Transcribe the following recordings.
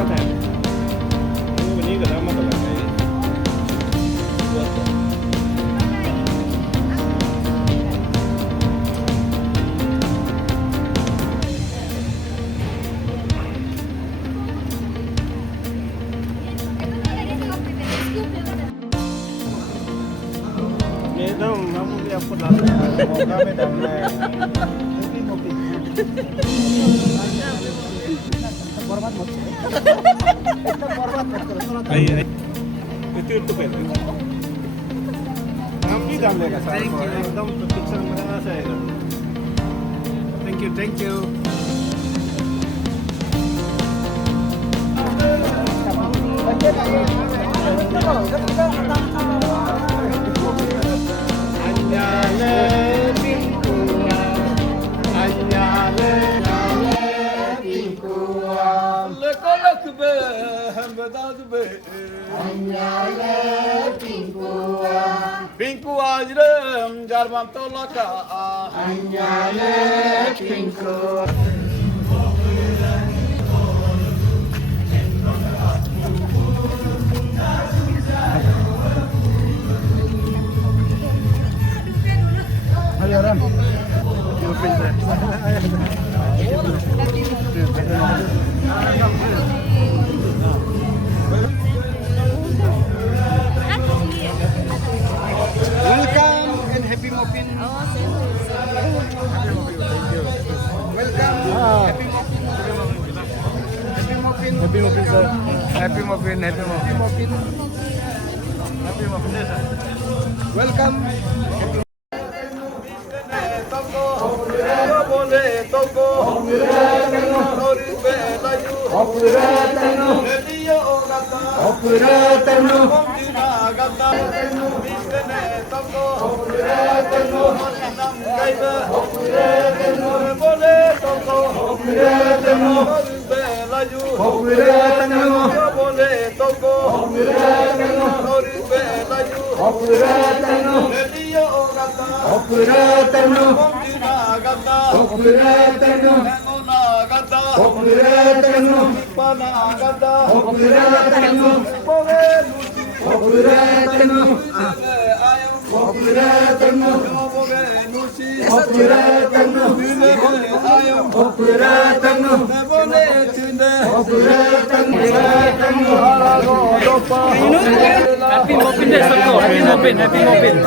sao thèm nhưng mà như cái đó mà tụi mình phải ये तो हम भी आपको डालना है मौका में डालना है बर्बाद मत करो बर्बाद मत करो आइए itu pwede हम भी डाल लेगा सर एकदम पिक्चर में आ जाएगा thank you Pinku ajrem jarban tolaka anyale pinku Ayo Ram Welcome and happy muffin. Oh, same. Welcome. Happy muffin. Happy muffin. Happy muffin, sir. Happy muffin. Happy muffin. Happy muffin, sir. Welcome. Happy muffin deh, Soko. Happy muffin.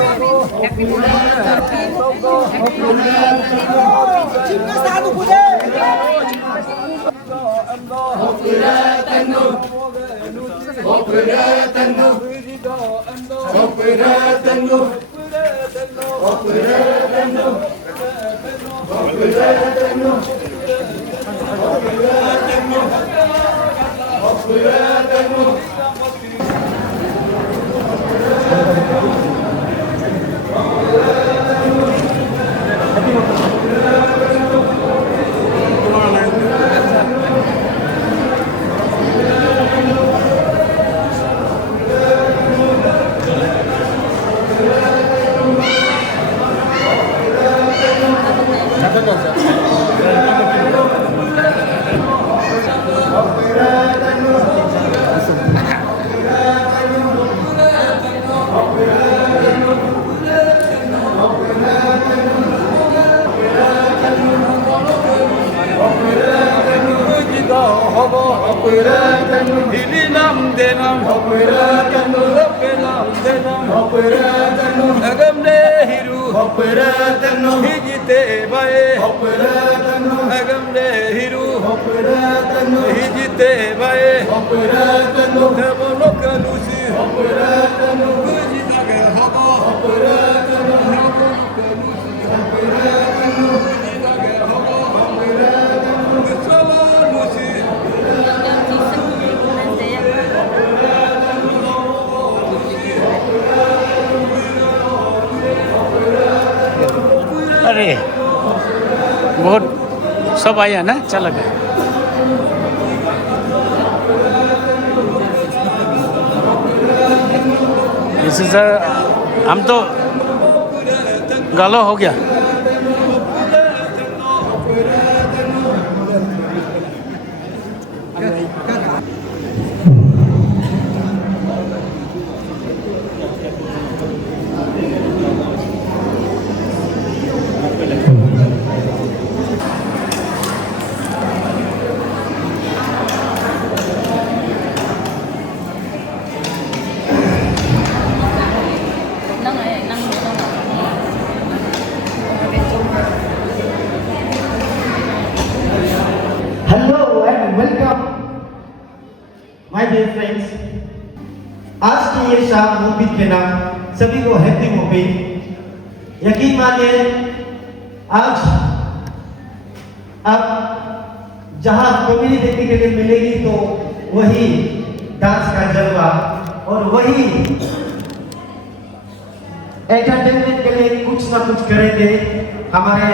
अरे बहुत सब आया ना, चला गया। इसी से हम तो गालो हो गया। माय डियर फ्रेंड्स, आज की ये शाम मोहब्बत के नाम सभी को हैप्पी मोहब्बत। यकीन मानिए, आज अब जहां कॉमेडी देखने के लिए मिलेगी तो वही डांस का जलवा और वही एंटरटेनमेंट के लिए कुछ ना कुछ करेंगे हमारे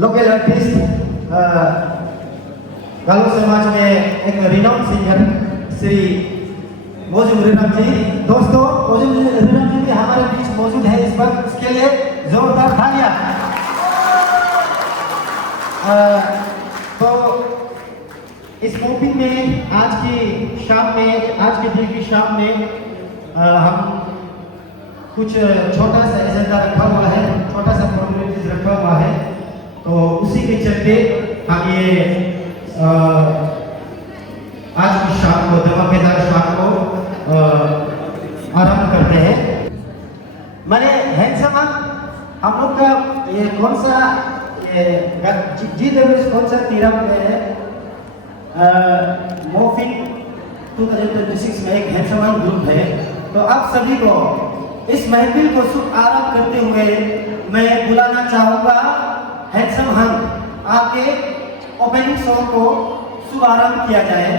लोकल आर्टिस्ट गालो समाज में एक रिनाउंड सिंगर श्री मौजूद रीनम जी। दोस्तों, मौजूद रीनम जी भी हमारे बीच मौजूद है इस वक्त, उसके लिए जोरदार तालियां। तो इस मूवी में आज की शाम में, आज के दिन की शाम में हम कुछ छोटा सा एजेंडा रखा हुआ है, छोटा सा फॉर्मेलिटीज रखा हुआ है। तो उसी के चलते हम ये आज की शाम को, धमाकेदार शाम को आरंभ करते हैं। मैंने हैंडसम हम लोग का ये कौन सा GWS कौन सा तीरा में है, मोफिन 2026 में एक हैंडसम ग्रुप है। तो आप सभी को इस महफिल को शुभ आरंभ करते हुए मैं बुलाना चाहूँगा हैंडसम हम आके ओपनिंग सॉन्ग को शुभारंभ किया जाए।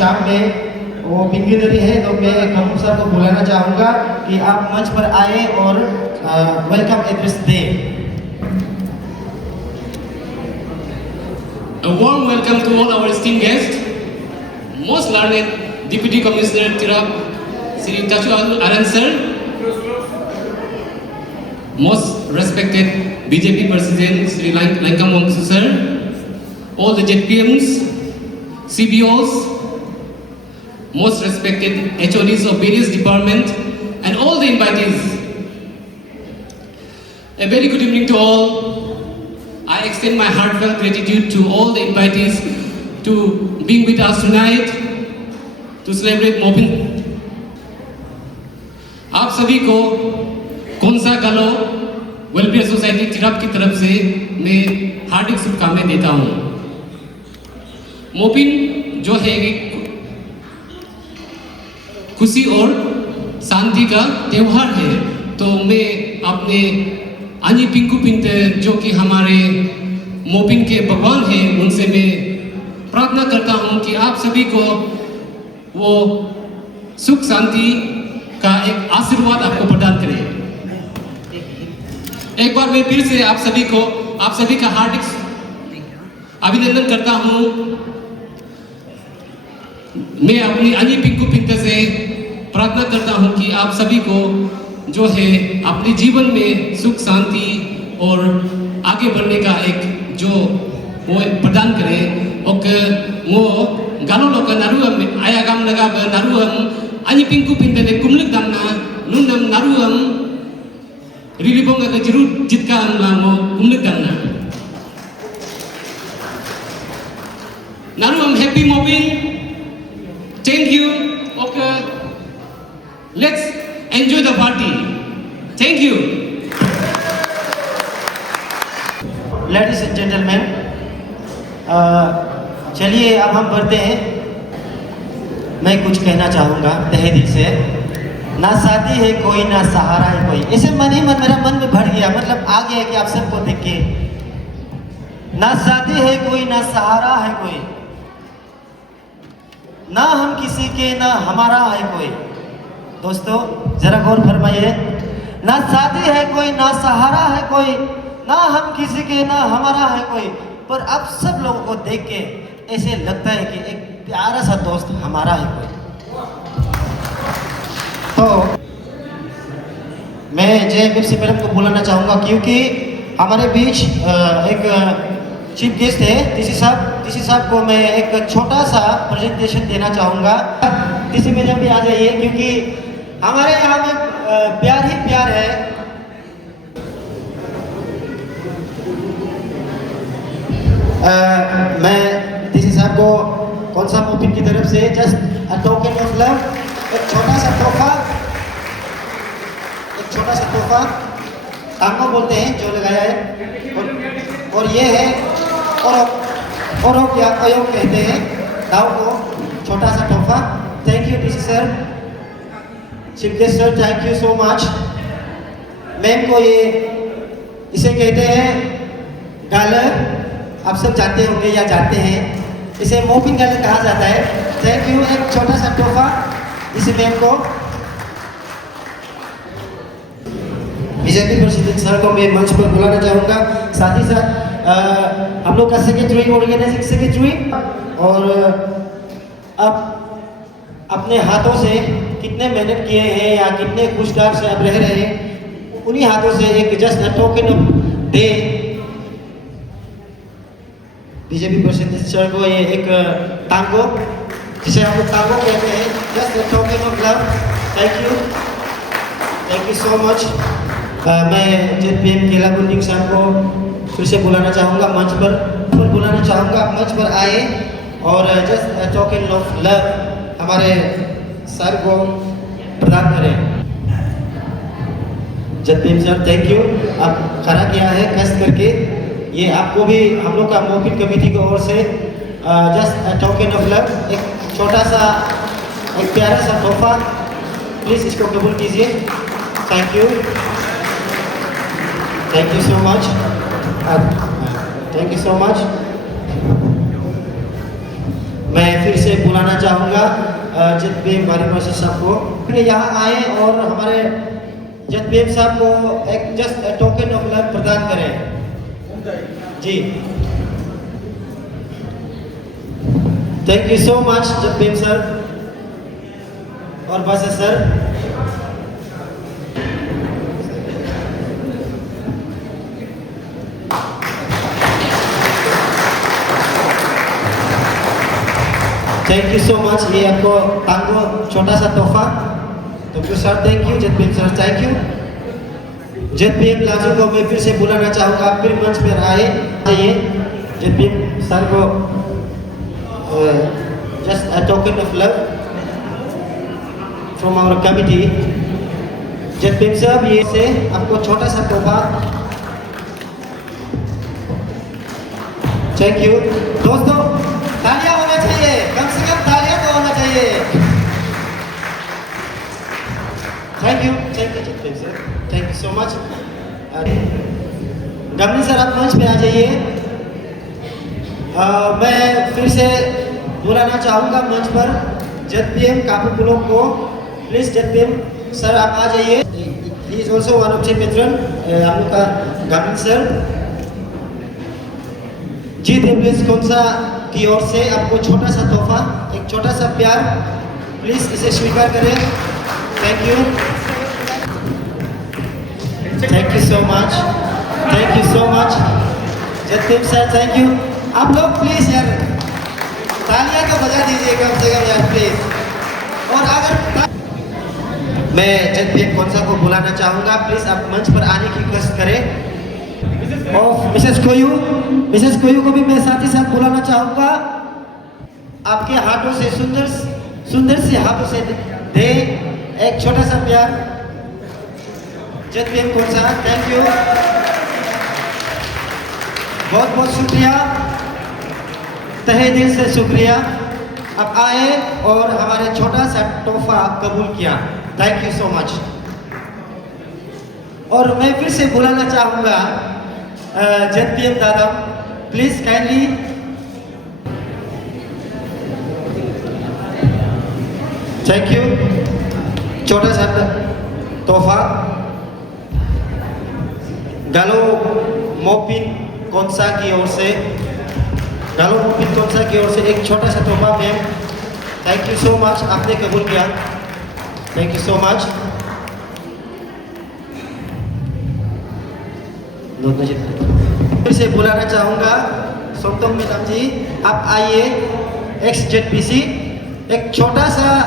शाम में वो बिंगिनरी है, तो मैं कमू सर को बुलाना चाहूँगा कि आप मंच पर आए और वेलकम एड्रेस दें। A warm welcome to all our esteemed guests, most learned Deputy Commissioner Tirap, Sri Tachu Aran sir, most respected BJP President Sri Lankam Wangsu sir, all the JPMs, CBOs, most respected HODs of various departments, and all the invitees. A very good evening to all. I extend my heartfelt gratitude to all the invitees to being with us tonight to celebrate Mopin. आप सभी को कोनसा गालो welfare society Tirap की तरफ से मैं हार्दिक शुभकामनाएं देता हूँ। मोपिन जो है एक खुशी और शांति का त्योहार है, तो मैं अपने आनी पिंकू पिंते जो कि हमारे मोपिन के भगवान हैं, उनसे मैं प्रार्थना करता हूं कि आप सभी को वो सुख शांति का एक आशीर्वाद आपको प्रदान करें। एक बार मैं फिर से आप सभी का हार्दिक अभिनंदन करता हूं। मैं अपनी आनी पिंकू पिंते से प्रार्थना करता हूं कि आप सभी को जो है अपने जीवन में सुख शांति और आगे बढ़ने का एक जो वो प्रदान करें। और वो गालो लोग नारुअम आयागाम लगा नारुअम आनी पिंकू पिंते ने कुमलिक दामना नुनम नारुअम रिलीबोंग अगर जरूर जितका हमला कुमलिक दामना नारुअम happy Mopin. Thank you. Okay. Let's enjoy the party. Thank you. Ladies and gentlemen, चलिए अब हम बढ़ते हैं। मैं कुछ कहना चाहूँगा तहे दिल से। ना शादी है कोई, ना सहारा है कोई, ऐसे मन ही मन मेरा मन में भर गया, मतलब आ गया कि आप सबको देख के। ना शादी है कोई, ना सहारा है कोई, ना हम किसी के, ना हमारा है कोई। दोस्तों जरा गौर फरमाइए, ना शादी है कोई, ना सहारा है कोई, ना हम किसी के, ना हमारा है कोई, पर अब सब लोगों को देख के ऐसे लगता है कि एक प्यारा सा दोस्त हमारा है कोई। तो मैं जय मिर्सी मैडम को बुलाना चाहूँगा, क्योंकि हमारे बीच एक चीफ गेस्ट है टीसी साहब को मैं एक छोटा सा प्रेजेंटेशन देना चाहूँगा। टीसी मैडम भी आ जाइए, क्योंकि हमारे यहाँ में प्यार ही प्यार है। मैं टीसी साहब को कौन सा मोपिन की तरफ से just a token of love, एक छोटा सा तोहफा तांगो बोलते हैं जो लगाया है, और ये है और क्या अयोग कहते हैं दाव को, छोटा सा तोहफा। Thank you TC sir, chief guest sir, thank you so much. Ma'am को ये इसे कहते हैं गालर, आप सब जानते होंगे या जानते हैं, इसे मोपिन गालर कहा जाता है। थैंक यू, एक छोटा सा तोहफा इसे मैम को। बीजेपी प्रेसिडेंट सर को मैं मंच पर बुलाना चाहूँगा, साथ ही साथ हम लोग का सेक्रेटरी, ऑर्गेनाइजिंग सेक्रेटरी, और अब अपने हाथों से कितने मेहनत किए हैं या कितने खुशदार से अब रह रहे हैं, उन्हीं हाथों से एक just a token of day BJP president sir को ये एक टांगो, जिसे हम लोग टांगो कहते हैं, just a token of love. Thank you so much. मैं जेपीएम केलाकुंडिंग साहब को फिर से बुलाना चाहूँगा मंच पर बुलाना चाहूँगा, आप मंच पर आए और just a token of love हमारे सर को प्रदान करें। जतीम सर थैंक यू, आप खड़ा किया है कस करके, ये आपको भी हम लोग का मोपिन कमेटी की ओर से just a token of love, एक छोटा सा एक प्यारा सा तोहफा, प्लीज़ इसको कबूल कीजिए। Thank you so much, thank you so much. मैं फिर से बुलाना चाहूँगा जतबेम पारिभाषिक साहब को फिर यहाँ आए और हमारे जतबेम साहब को एक जस्ट टोकन ऑफ लव प्रदान करें जी। Thank you so much Jatbem sir और बासा sir. Thank you so much. ये आपको तांगो छोटा सा तोहफा। तो फिर sir thank you, Jatbem sir thank you. Jatbem Laju को मैं फिर से बुलाना चाहूँगा, आप फिर मंच पर आए आइए। जतबेम सर को just a token of love from our committee. Jatbem साहब ये से आपको छोटा सा तोहफा। थैंक यू दोस्तों, तालियां होना चाहिए, कम से कम तालियां तो होना चाहिए। Thank you Jatbem sir, thank you so much. Gamni sir आप मंच पे आ जाइए। मैं फिर से बुलाना चाहूँगा मंच पर जतबेम कापुकुलो को। प्लीज जतबेम सर आप आ जाइए। He is also one of the patron हम लोग का गमनी सर। जीत एम्बुलेंस कौनसा की ओर से आपको छोटा सा तोहफा, एक छोटा सा प्यार, प्लीज इसे स्वीकार करें। Thank you so much, thank you so much Jatbem sir, thank you. आप लोग प्लीज यार तालियां तो बजा दीजिए कम से कम यार प्लीज। और अगर मैं जतबेम कौनसा को बुलाना चाहूँगा, प्लीज आप मंच पर आने की कोशिश करें। और मिसेस कोयू को भी मैं साथ ही साथ बुलाना चाहूँगा। आपके हाथों से सुंदर से हाथों से दे एक छोटा सा प्यार। जतबेम कौनसा थैंक यू, बहुत बहुत शुक्रिया, तहे दिल से शुक्रिया। अब आए और हमारे छोटा सा तोहफा कबूल किया। Thank you so much. और मैं फिर से बुलाना चाहूँगा जतबेम दादा, प्लीज काइंडली। थैंक यू, छोटा सा तोहफा गालो मोपिन कौनसा की ओर से, गालो मोपिन कौनसा की ओर से एक छोटा सा तोहफा ma'am. Thank you so much, आपने कबूल किया। Thank you so much. फिर से बुलाना चाहूँगा सोमतोम मैडम जी, आप आइए। एक्स जेडपीसी एक छोटा सा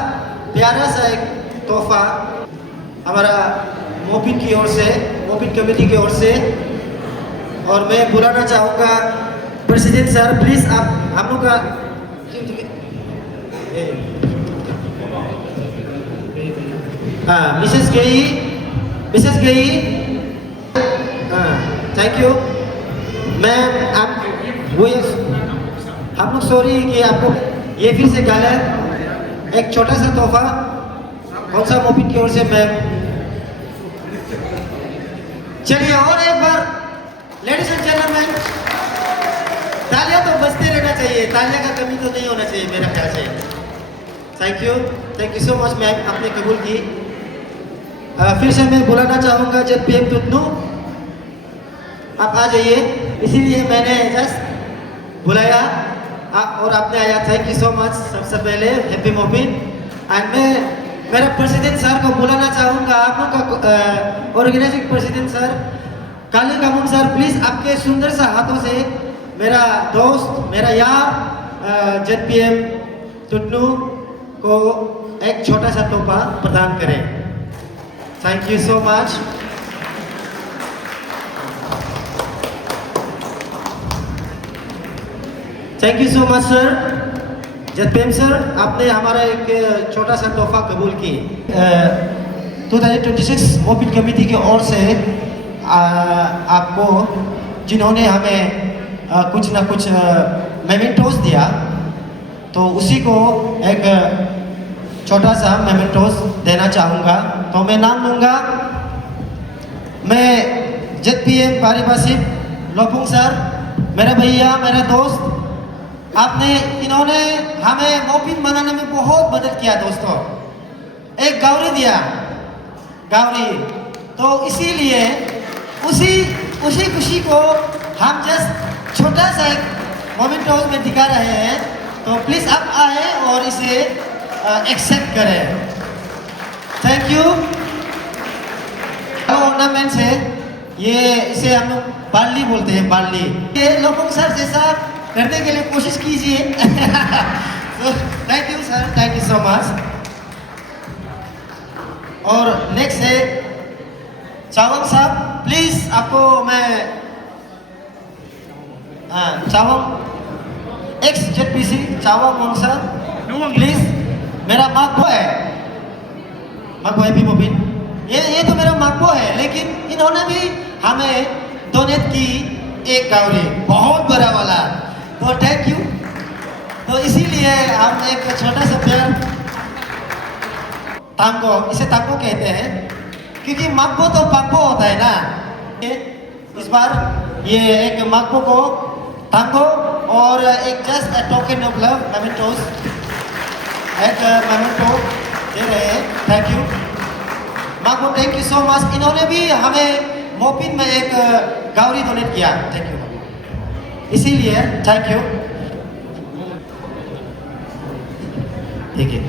प्यारा सा एक तोहफा हमारा मोपिन की ओर से, मोपिन कमेटी की ओर से। और मैं बुलाना चाहूँगा प्रेसिडेंट सर, प्लीज आप हम लोग का मिसेस गई थैंक यू मैम। आप वो हम लोग सॉरी कि आपको ये फिर से गाला एक छोटा सा तोहफा कौन सा मोपिन की ओर से मैम। चलिए और एक बार लेडीज एंड जेंटलमैन, तालियां तो बजते रहना चाहिए, तालियां का कमी तो नहीं होना चाहिए मेरा ख्याल से। Thank you so much ma'am, आपने कबूल की। फिर से मैं बुलाना चाहूँगा जतबेम तुतनू, आप आ जाइए। इसीलिए मैंने जस्ट बुलाया आप और आपने आया। थैंक यू सो मच सबसे पहले, हैप्पी मोपिन। एंड मैं मेरा प्रेसिडेंट सर को बुलाना चाहूँगा, आप लोग का ऑर्गेनाइजिंग प्रेसिडेंट सर काली कामुम सर, प्लीज आपके सुंदर सा हाथों से मेरा दोस्त, मेरा यार जतबेम तुतनू को एक छोटा सा तोहफा प्रदान करें। Thank you so much. Thank you so much sir. Jatbem sir, आपने हमारा एक छोटा सा तोहफा कबूल की। 2026 मोपिन कमेटी की ओर से आपको जिन्होंने हमें कुछ ना कुछ मेमेंटोस दिया, तो उसी को एक छोटा सा मेमेंटोस देना चाहूँगा। तो मैं नाम लूँगा, मैं जतबेम पारिभाषिक लोपुंग सर, मेरा भैया, मेरा दोस्त, आपने इन्होंने हमें मोपिन मनाने में बहुत मदद किया दोस्तों। एक गावरी दिया, गावरी, तो इसीलिए उसी खुशी को हम जस्ट छोटा सा एक मोमेंटोज में दिखा रहे हैं। तो प्लीज आप आए और इसे एक्सेप्ट करें। Thank you. ऑर्नामेंट्स है ये, इसे हम लोग बार्ली बोलते हैं, बार्ली। ये लोगों सर जैसा करने के लिए कोशिश कीजिए। Thank you sir, thank you so much. और नेक्स्ट है चावंग साहब, प्लीज आपको मैं चावंग एक्स जेडपीसी चावंग सर, प्लीज। मेरा माकबो है, माकबो है भी मोबिन, ये तो मेरा माकबो है, लेकिन इन्होंने भी हमें डोनेट की एक गावरी, बहुत बड़ा वाला। तो थैंक यू। तो इसीलिए हम एक छोटा सा प्यार तांगो, इसे तांगो कहते हैं, क्योंकि माकबो तो पाकबो होता है ना। इस बार ये एक माकबो को तांगो और एक just token of love mementos, एक मेमेंटो दे रहे हैं। थैंक यू माकबो, थैंक यू सो मच। इन्होंने भी हमें मोपिन में एक गावरी डोनेट किया। थैंक यू, इसीलिए थैंक यू। ठीक है,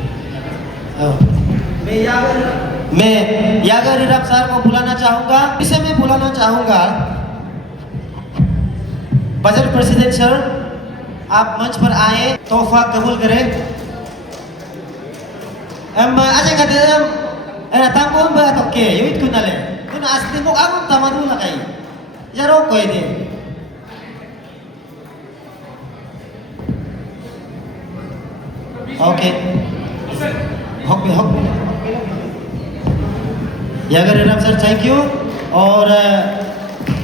मैं यागर हिराम सर को बुलाना चाहूंगा। इसे मैं बुलाना चाहूंगा बजट प्रेसिडेंट सर, आप मंच पर आए, तोहफा कबूल करें। Aja kata tampo ba toke yuit kunale kun asli mo ako tamadu na kay jaro ko ide okay hok यागर राम सर थैंक यू, और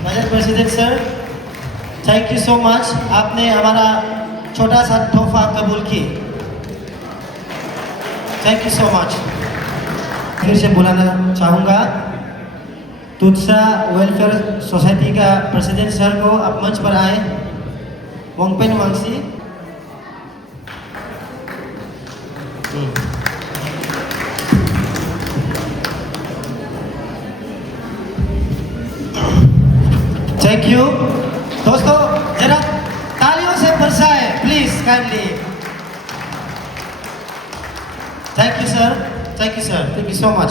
budget president sir thank you so much. आपने हमारा छोटा सा तोहफा कबूल की, थैंक यू सो मच। फिर से बुलाना चाहूँगा तुत्सा वेलफेयर सोसाइटी का प्रेसिडेंट सर को, आप मंच पर आए। Wongpen Wangsi, thank you. दोस्तों जरा तालियों से बरसाए please kindly. Thank you sir, thank you sir, thank you so much.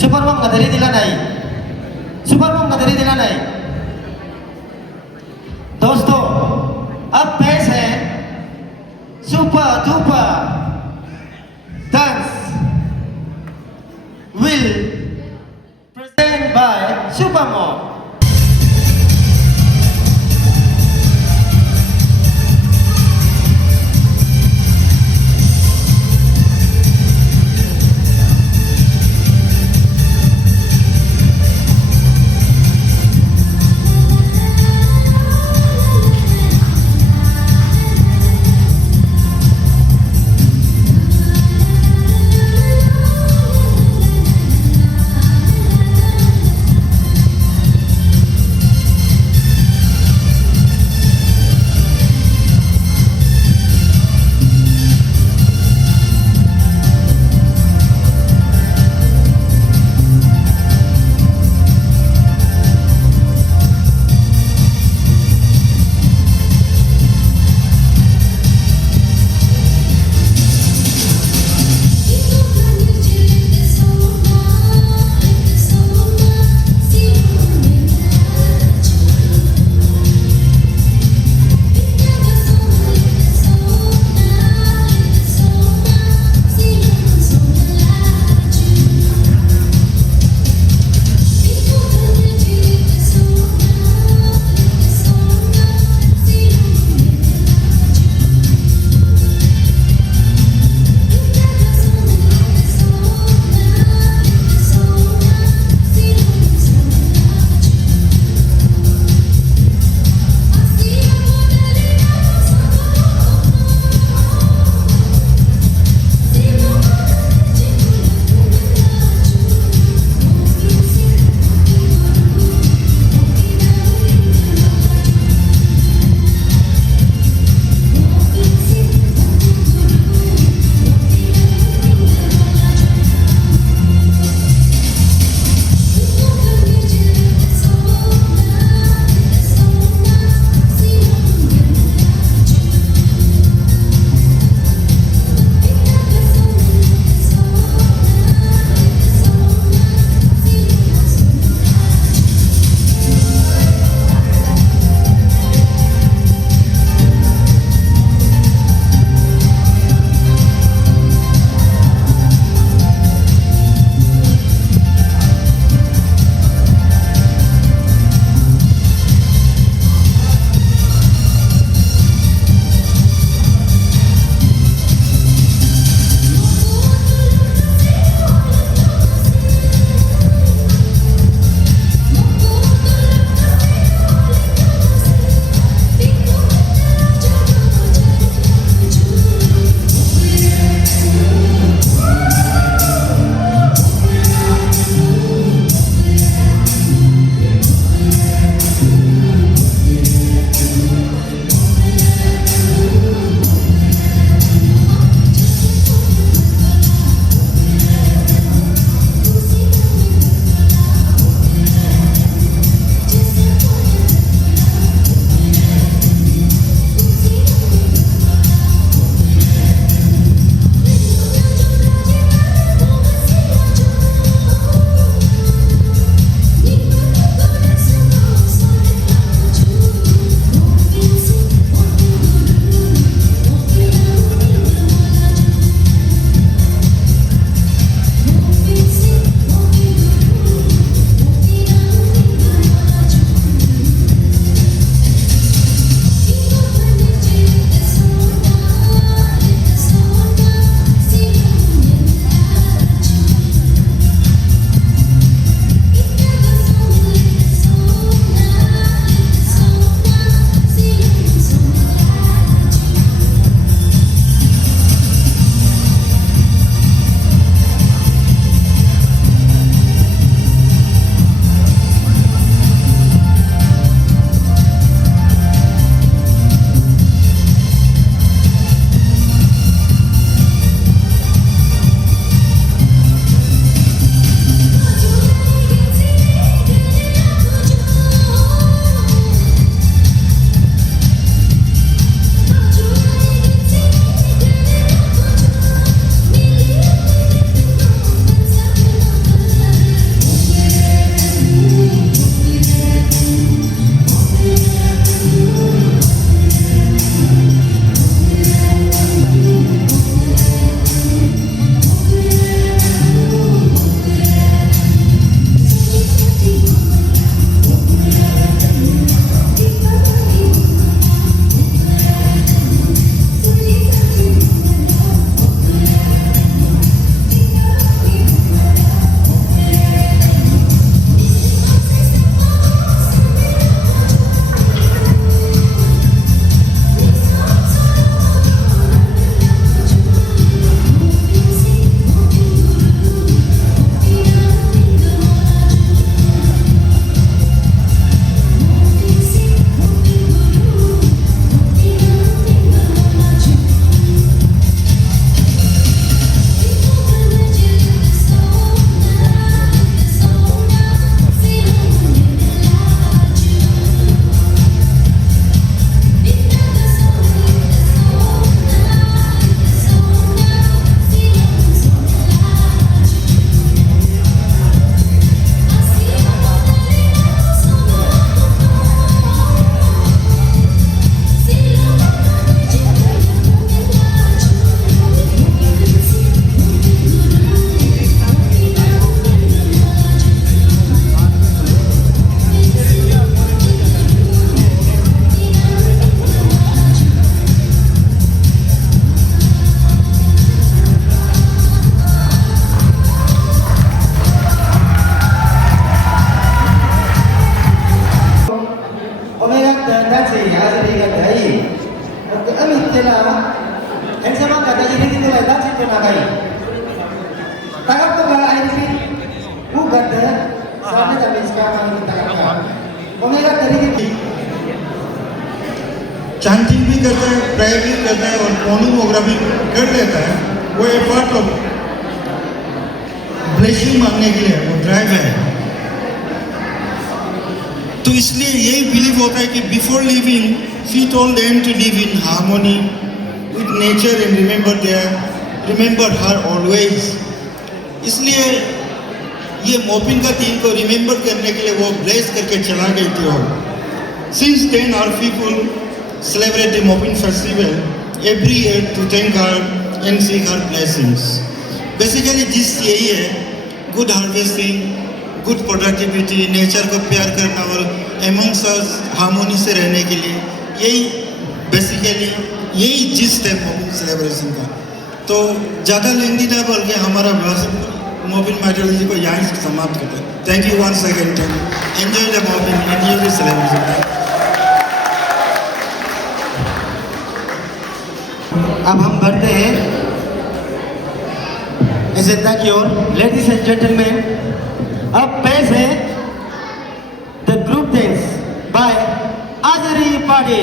सुपरमम का dari दिला नहीं, सुपरमम का dari दिला नहीं। दोस्तों अब पेश है super duper dance will present by Supermom। bang kata jadi gitu lah, that's it nakai. Tagap to ba I repeat. Who got the सामने जब इसका काम tagap का. ओमेगा तरीके की. चांटिंग भी करता है, प्रेयर भी करता है और पोर्नोग्राफी कर लेता है. वो एक पार्ट ऑफ ब्लेसिंग मांगने के लिए वो ड्राइव है. तो इसलिए यही बिलीव होता है कि before leaving she told them to live in harmony with nature and remember her always. इसलिए ये मोपिन का दिन को रिमेंबर करने के लिए वो ब्लेस करके चला गई थी. और since then our people celebrate the Mopin festival every year to thank her and seek her blessings. Basically जिस यही है good harvesting, good productivity, nature को प्यार करना और amongst us harmony से रहने के लिए यही basically यही जिस है Mopin celebration का. तो ज़्यादा लेंदी ना बल्कि हमारा Mopin mythology को यहाँ समाप्त करते हैं. Thank you once again. Enjoy the Mopin, enjoy the celebration. अब हम बढ़ते हैं एजेंडा की ओर. लेडीज एंड जेंटलमैन, अब पेश है द ग्रुप डांस बाय आजरी पार्टी.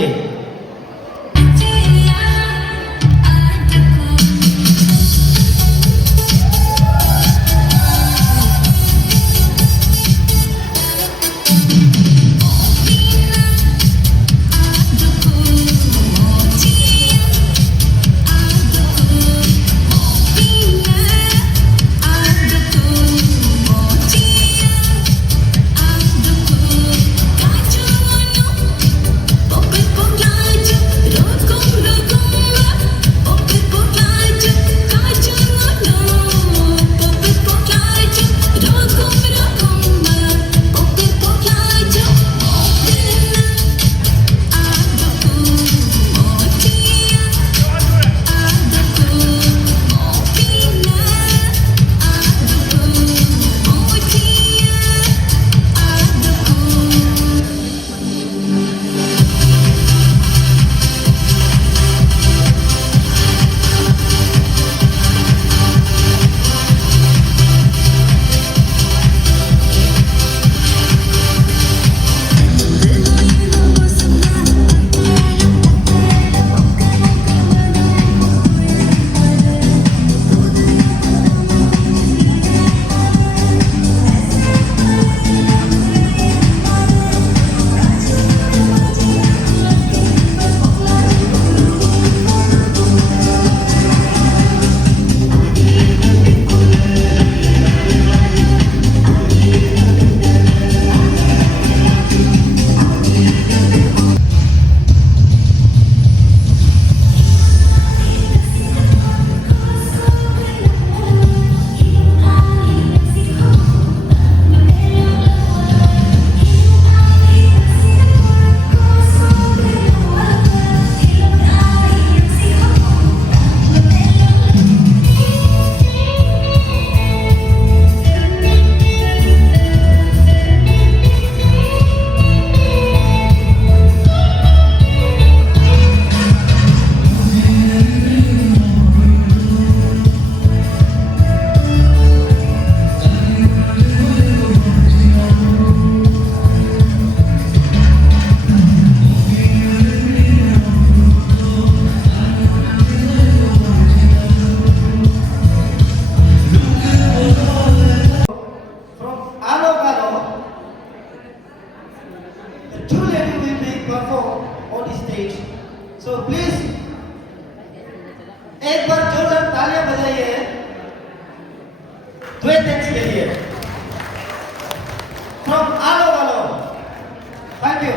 So please एक बार जोरदार तालियां बजाइए द्वैत के लिए from Alo Alo. Thank you.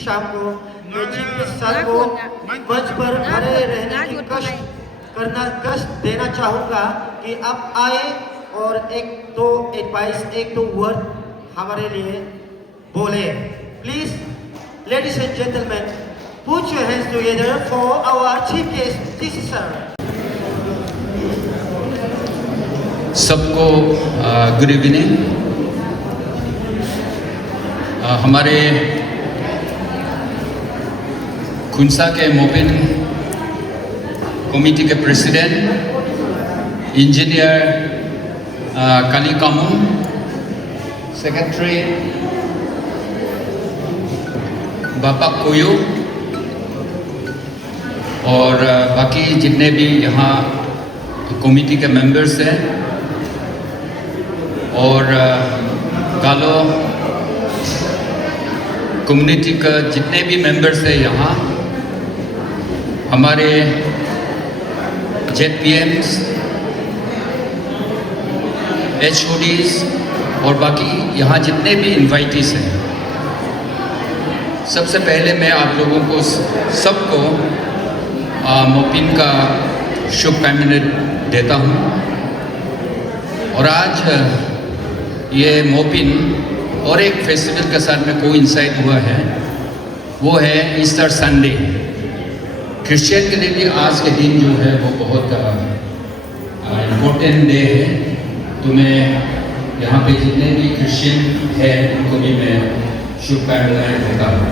शाम को चीफ गेस्ट सर को मंच पर खड़े रहने की कष्ट देना चाहूँगा कि आप आए और एक दो वर्ड हमारे लिए बोले। Please ladies and gentleman, put your hands together for our chief guest DC sir. सबको गुड इवनिंग। हमारे खुंसा के मोपिन कमिटी के president engineer Kali Kamun, secretary Bapa Koyo और बाकी जितने भी यहाँ कमिटी के मेंबर्स हैं और गालो कम्युनिटी का जितने भी मेंबर्स हैं यहाँ, हमारे जेपीएम्स, एचओडीज और बाकी यहाँ जितने भी इनवाइटीज हैं, सबसे पहले मैं आप लोगों को सबको मोपिन का शुभकामनाएं देता हूँ। और आज ये मोपिन और एक फेस्टिवल के साथ में कोइंसाइड हुआ है, वो है ईस्टर संडे। क्रिश्चियन के लिए भी आज के दिन जो है वो बहुत इम्पोर्टेंट डे है। तो मैं यहाँ पे जितने भी क्रिश्चियन हैं उनको भी मैं शुभकामनाएं देता हूँ।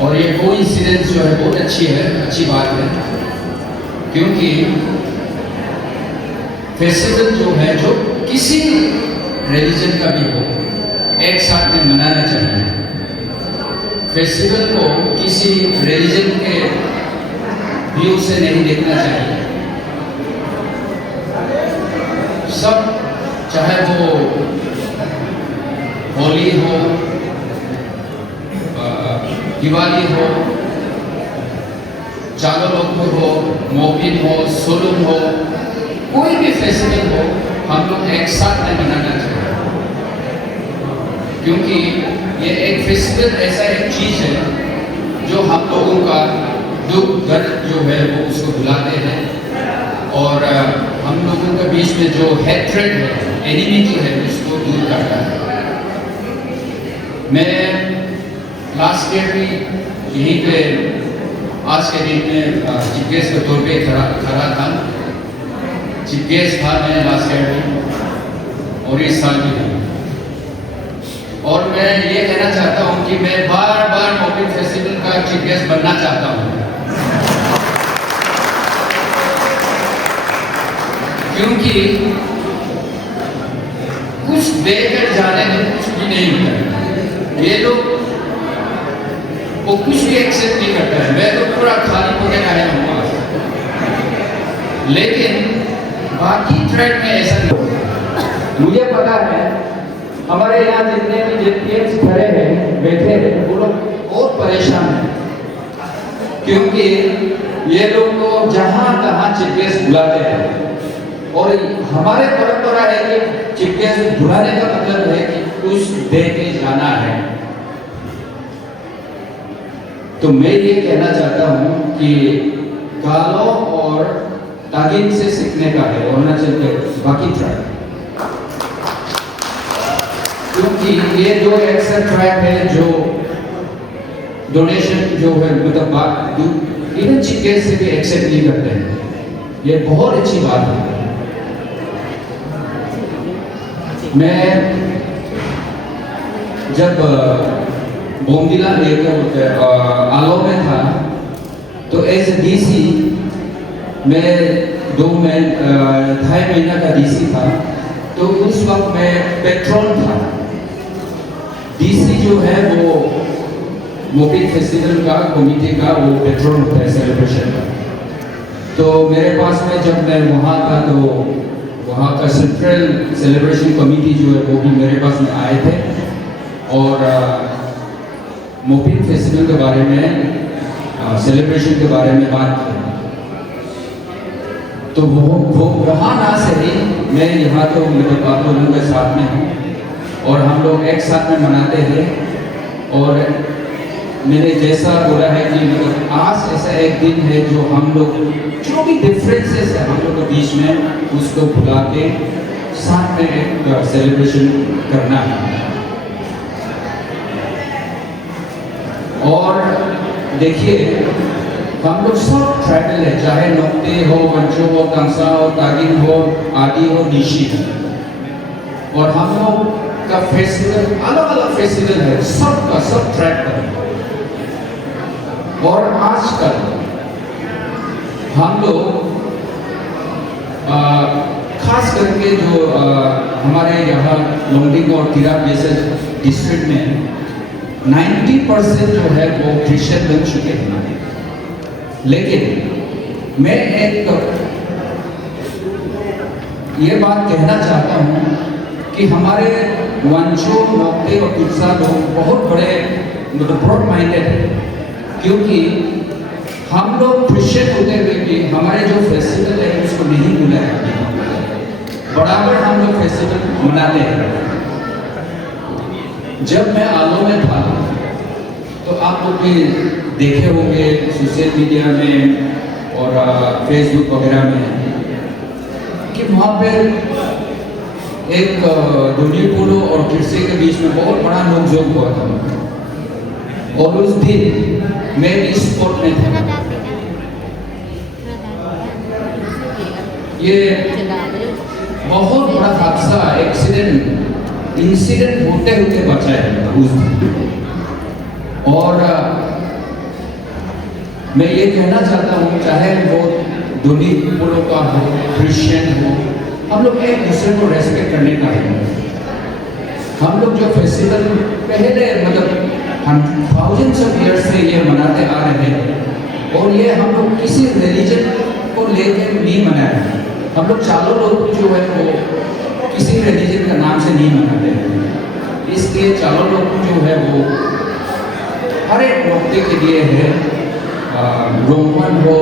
और ये कोइंसिडेंस जो है बहुत अच्छी है, अच्छी बात है, क्योंकि फेस्टिवल जो है जो किसी रिलीजन का भी हो एक साथ में मनाना चाहिए। फेस्टिवल को किसी रिलीजन के व्यू से नहीं देखना चाहिए। सब, चाहे वो होली हो, दिवाली हो, चालोलोकपुर हो, मोपिन हो, सोलुम हो, कोई भी फेस्टिवल हो, हम लोग एक साथ में मनाना चाहिए। क्योंकि ये एक फेस्टिवल ऐसा एक चीज है जो हम लोगों का दुख दर्द जो है वो उसको भुलाते हैं और हम लोगों के बीच में जो हेट्रेड है, एनिमिटी है, उसको दूर करता है। मैं लास्ट ईयर भी यहीं पे आज के दिन में चीफ गेस्ट के तौर पे खड़ा था। चीफ गेस्ट था मैं लास्ट ईयर में और इस साल भी हूँ। और मैं ये कहना चाहता हूँ कि मैं बार बार मोपिन फेस्टिवल का चीफ गेस्ट बनना चाहता हूँ, क्योंकि कुछ लेकर जाने में कुछ भी नहीं होता। ये लोग वो कुछ भी एक्सेप्ट नहीं करता है। मैं तो पूरा खाली पकड़ आया हूँ वहाँ से। लेकिन बाकी ट्रैक में ऐसा नहीं होता। मुझे पता है हमारे यहाँ जितने भी जेपीएम्स खड़े हैं, बैठे हैं, वो लोग बहुत परेशान हैं, क्योंकि ये लोग को जहाँ तहाँ चीफ गेस्ट बुलाते हैं। और हमारे परंपरा है कि चीफ गेस्ट बुलाने का मतलब है कि कुछ दे के जाना है। तो मैं ये कहना चाहता हूँ कि गालो और तागिन से सीखने का है अरुणाचल के बाकी ट्राइब, क्योंकि ये दो ऐसा ट्राइब है जो डोनेशन जो है मतलब इवन चीफ गेस्ट से भी एक्सेप्ट नहीं करते हैं। ये बहुत अच्छी बात है। मैं जब बोमदिला आलो में था तो एज ए डीसी मैं 2.5 महीना का डीसी था। तो उस वक्त मैं पेट्रोन था। डीसी जो है वो मोपिन फेस्टिवल का कमिटी का वो पेट्रोन होता है सेलिब्रेशन का। तो मेरे पास में जब मैं वहाँ था तो वहाँ का सेंट्रल सेलिब्रेशन कमिटी जो है वो भी मेरे पास में आए थे और मोपिन फेस्टिवल के बारे में सेलिब्रेशन के बारे में बात की। तो वो वहाँ ना से ही मैं यहाँ तो मतलब आप लोगों के साथ में हूँ और हम लोग एक साथ में मनाते हैं। और मैंने जैसा बोला है कि मतलब आज ऐसा एक दिन है जो हम लोग जो भी डिफरेंसेस है हम लोग के बीच में उसको भुला के साथ में एक सेलिब्रेशन करना है। और देखिए हम लोग सब ट्राइबल है, चाहे नोक्ते हो, वंचो हो, तंगसा हो, तागिन हो, आदि हो, निशी हो। और हम लोग का फेस्टिवल अलग अलग फेस्टिवल है, सबका सब ट्राइब का। और आजकल हम लोग खास करके जो हमारे यहाँ लोंगडिंग और तिराप जैसे डिस्ट्रिक्ट में 90% जो है वो क्रिश्चियन बन चुके हैं। लेकिन मैं एक ये बात कहना चाहता हूँ कि हमारे वंशो नोक्ते और तुलसा लोग बहुत बड़े मतलब ब्रॉड माइंडेड है, क्योंकि हम लोग क्रिश्चियन होते हुए भी हमारे जो फेस्टिवल है उसको नहीं भुलाया, बराबर हम लोग फेस्टिवल मनाते हैं। जब मैं आलो में था तो आप लोग भी देखे होंगे सोशल मीडिया में और फेसबुक वगैरह में कि वहाँ पे एक डोनी पोलो और किरसे के बीच में बहुत बड़ा नोकझोंक हुआ था। और उस दिन मैं इस स्पोर्ट में था। ये बहुत बड़ा हादसा इंसिडेंट होते होते बचा है उस दिन। और मैं ये कहना चाहता हूँ चाहे वो डोनी पोलो का हो, क्रिश्चियन हो, हम लोग एक दूसरे को रेस्पेक्ट करने का है। हम लोग जो फेस्टिवल पहले मतलब हम थाउजेंड्स ऑफ ईयर्स से ये मनाते आ रहे हैं और ये हम लोग किसी रिलीजन को लेकर नहीं मनाए। हम लोग चारों लोग जो है वो किसी रिलीजन का नाम से नहीं मनाते हैं। इसलिए चारों लोग जो है वो हर एक नोक्ते के लिए है, रोमन हो,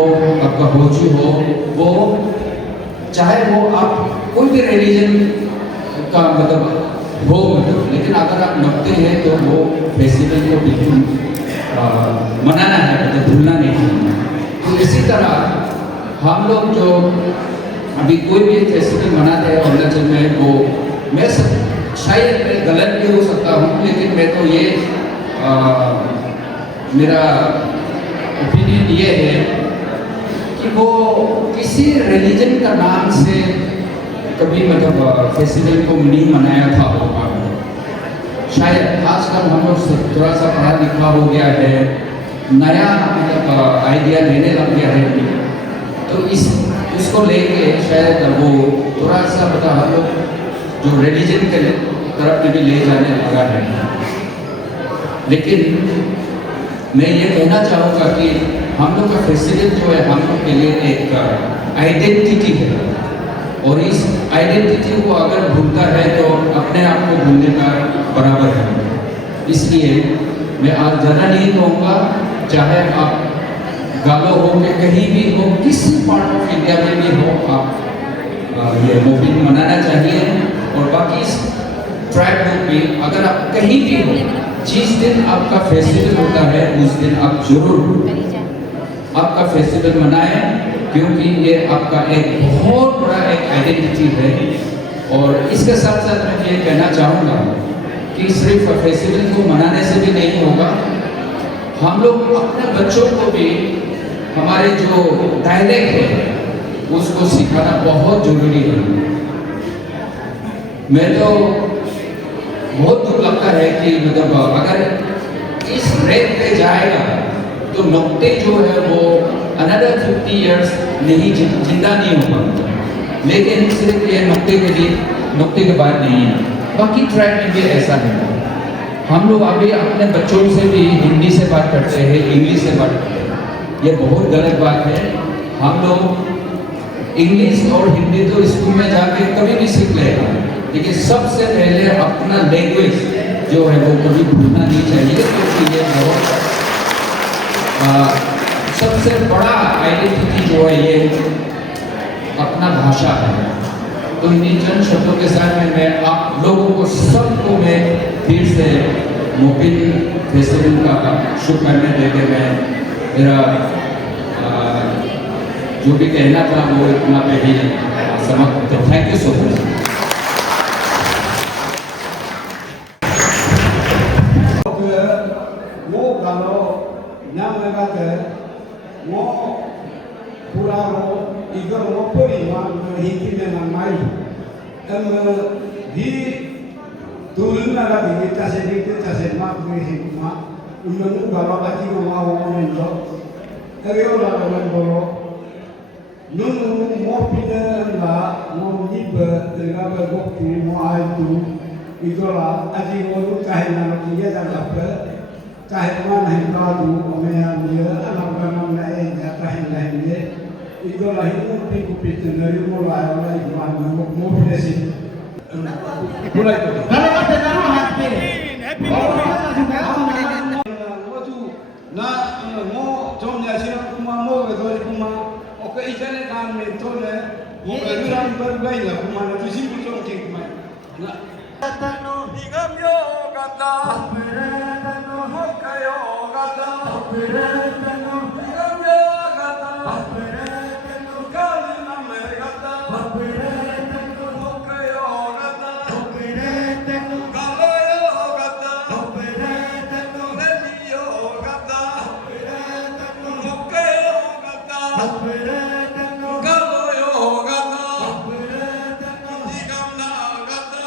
आपका होजू हो, वो चाहे वो आप कोई भी रिलीजन का मतलब हो मतलब, लेकिन अगर आप नोक्ते हैं तो वो फेस्टिवल को बिल्कुल मनाना है, मतलब भूलना नहीं है। तो इसी तरह हम लोग जो अभी कोई भी फेस्टिवल मनाते हैं अरुणाचल में, वो मैं शायद मैं गलत भी हो सकता हूँ, लेकिन मैं तो ये मेरा ओपिनियन ये है कि वो किसी रिलीजन का नाम से कभी मतलब फेस्टिवल को नहीं मनाया था होगा। शायद आजकल हम लोग थोड़ा सा पढ़ा लिखा हो गया है, नया मतलब आइडिया देने लग गया है, तो इसको लेके शायद वो थोड़ा सा मतलब हम लोग जो रिलीजन तरफ में भी ले जाने लगा है। लेकिन मैं ये कहना चाहूँगा कि हम लोग का फेस्टिवल जो है हम लोग के लिए एक आइडेंटिटी है, और इस आइडेंटिटी को अगर भूलता है तो अपने आप को भूलने का बराबर है। इसलिए मैं आज ज़्यादा नहीं कहूँगा, चाहे आप गालो हो के कहीं भी हो, किसी पार्ट ऑफ इंडिया में भी हो, आप ये मोपिन मनाना चाहिए। और बाकी इस ट्राइब ग्रुप में अगर आप कहीं भी हो, जिस दिन आपका फेस्टिवल होता है उस दिन आप जरूर आपका फेस्टिवल मनाएं, क्योंकि ये आपका एक बहुत बड़ा एक आइडेंटिटी है। और इसके साथ साथ मैं ये कहना चाहूँगा कि सिर्फ फेस्टिवल को मनाने से भी नहीं होगा, हम लोग अपने बच्चों को भी हमारे जो डायलेक्ट है उसको सिखाना बहुत जरूरी है। मैं तो बहुत दुख लगता है कि मतलब अगर इस रेट पे जाएगा तो नोक्टे जो है वो अनदर 50 इयर्स नहीं जिंदा नहीं होगा। लेकिन सिर्फ ये नोक्टे के लिए, नोक्टे के बाद नहीं है, बाकी ट्राइब में भी ऐसा है। हम लोग अभी अपने बच्चों से भी हिंदी से बात करते हैं, इंग्लिश से बात करते हैं, ये बहुत गलत बात है। हम लोग इंग्लिश और हिंदी तो स्कूल में जाके कभी भी सीख लेगा, लेकिन सबसे पहले अपना लैंग्वेज जो है वो कभी भूलना नहीं चाहिए, क्योंकि ये बहुत सबसे बड़ा आइडेंटिटी जो है ये अपना भाषा है। तो इन्हीं चंद शब्दों के साथ में मैं आप लोगों को सबको मैं फिर से मोपिन फेस्टिवल का शुभकामनाएं देकर मैं मेरा जो भी कहना था वो इतना पे ही समाप्त है। Thank you so much. वो गालो नाम लगाते वो पूरा वो इधर वो पूरी वहाँ हिंदी में नमाई ही दूर ना लगी तासे माँ कोई ही माँ उन्होंने गालो आती वो माँ वो में तो अभी वो लालो में बोलो नूनू मो पिने ला मो निब तेरा बेगोकी मो आई तू इधर आती वो लोग चाहे ना लोग ये जाता पर चाहे mana hingga du omea dia anak kanam na e jata hingga hingga itu lah itu piku dari mulai oleh iman mau pinesi mulai itu kalau ada nama hati na mau jomnya siapa kuma mau betul kuma oke ikannya kan metode mau berulang berbagai lah kuma itu simpul cuma kuma na tanu hingam yo kata tanu hokayo kata tanu hingam yo kata tanu kali name kata tanu hokayo kata tanu kalayo kata tanu lebiyo kata tanu hokayo kata tanu kalayo kata tanu hingam na kata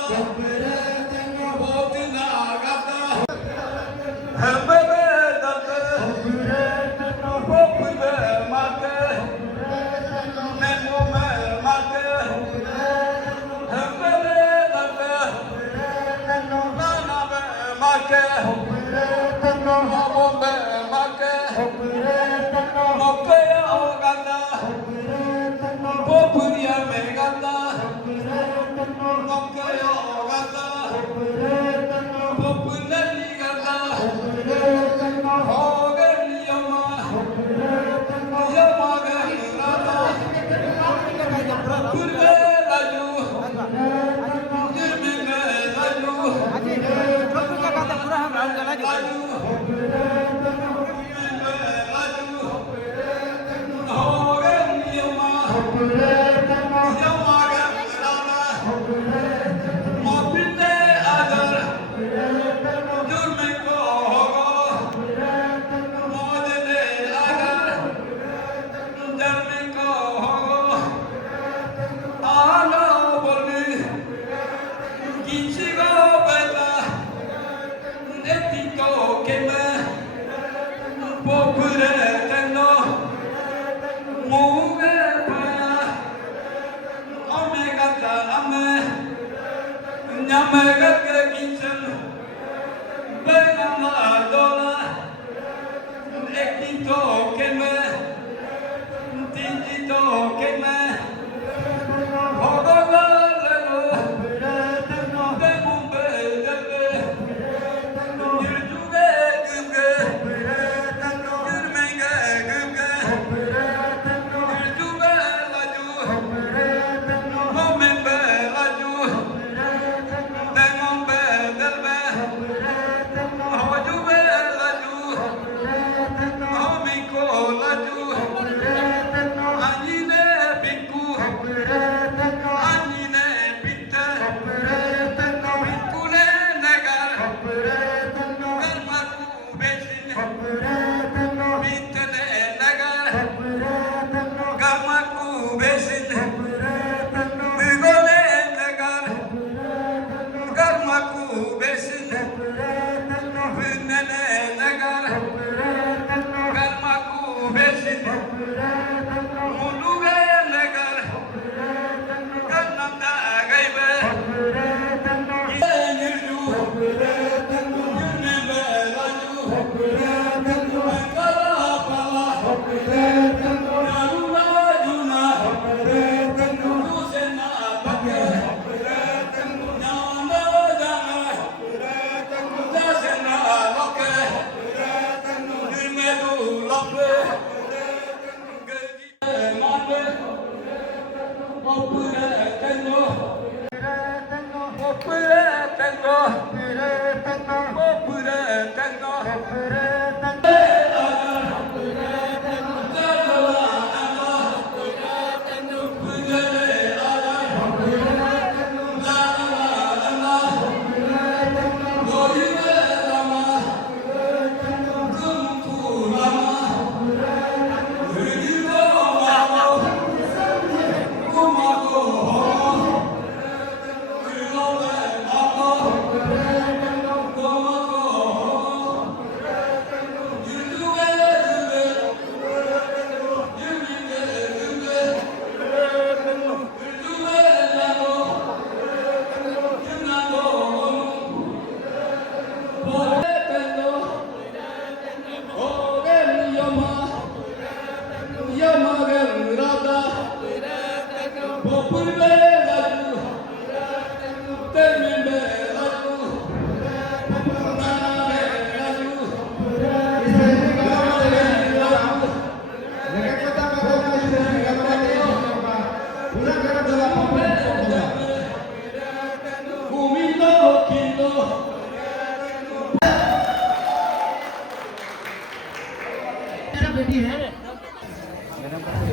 Che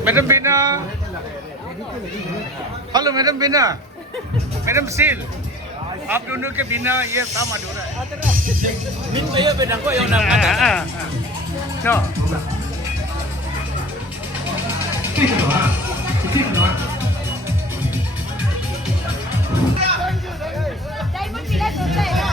madam Bina, hello madam Bina, madam Sil, आप दोनों के बिना ये काम अधूरा है। No. Diamond Village होता है ना?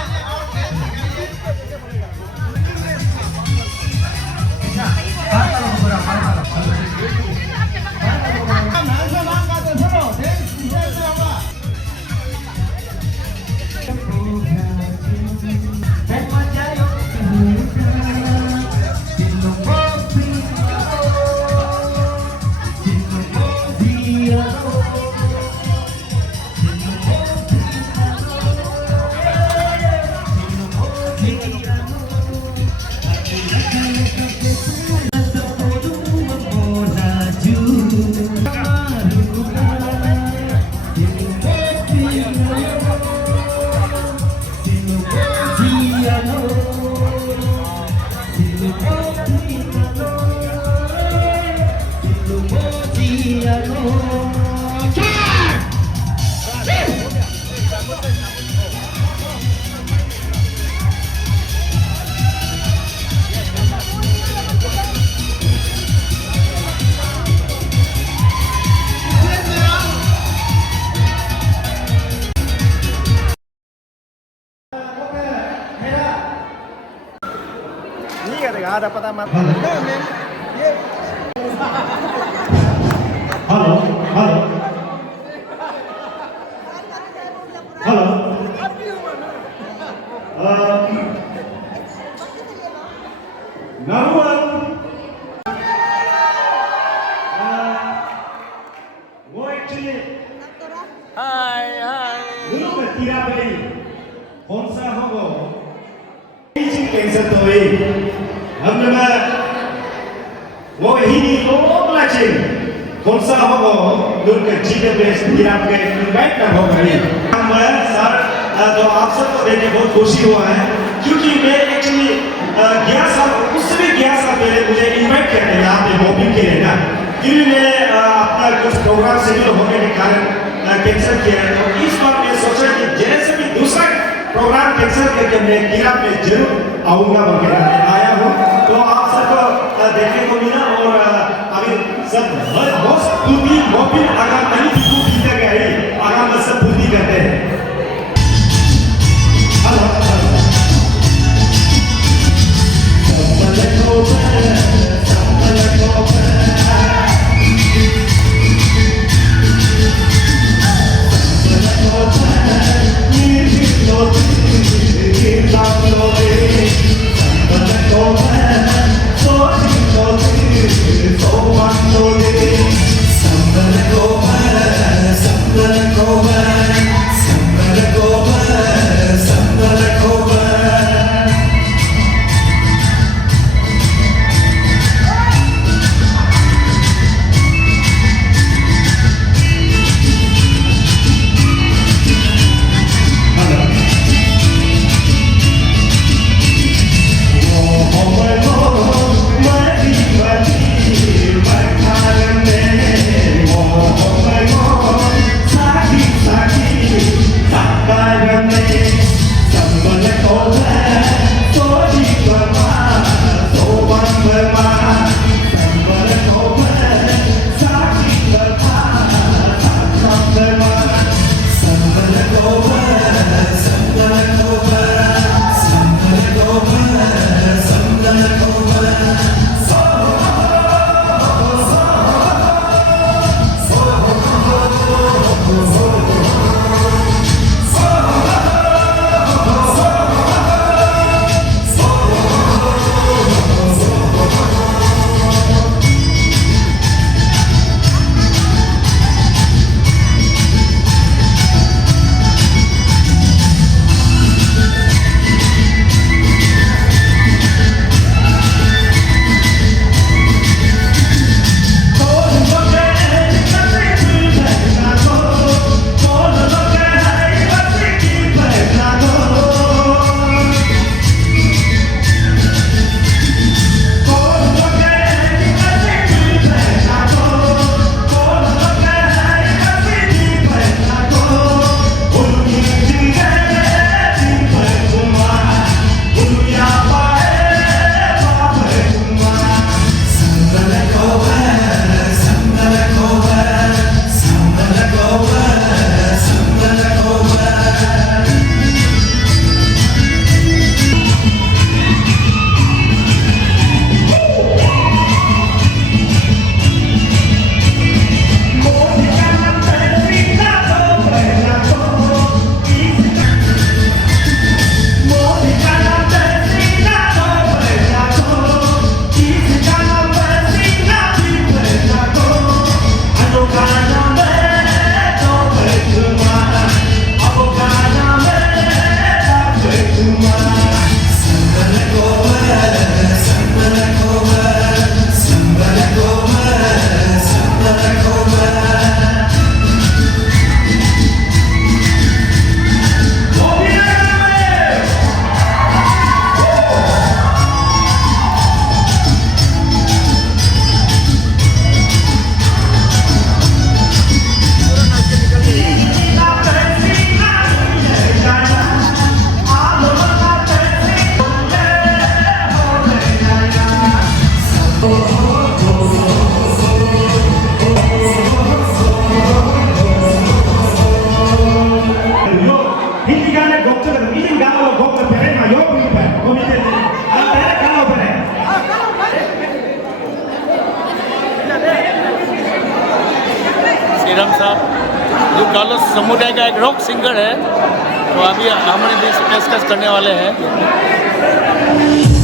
ada peta mata. Halo, halo, halo. Naruan. वो एक्चुअली हाय हाय dulu berkira beli konsep hobo ini cancer तो है हमने में वो ini वो बलाचिन konsep hobo dulu के जीवन में kira के इनवाइट कर हो गई हम सर तो आप सबको देख के बहुत खुशी हुआ है क्योंकि मैं एक्चुअली 11 साल उससे भी 11 साल पहले मुझे इनवाइट किया था यहाँ पे मॉबिंग के लिए ना क्योंकि मैं अपना कुछ प्रोग्राम शेड्यूल होने के कारण कैंसिल किया है तो इस बार मैं सोचा कि जैसे भी दूसरा प्रोग्राम कैंसिल करके मैं किला में जरूर आऊँगा वगैरह मैं आया हूँ तो आप सबको देखने को मिला और अभी सब बहुत पूरी मॉबिंग अगर नहीं पूरी कर गए अगर मैं सब पूरी करते हैं हेलो Go डॉलर समुदाय का एक रॉक सिंगर है, तो अभी हारमोनी भी पेशकश करने वाले हैं।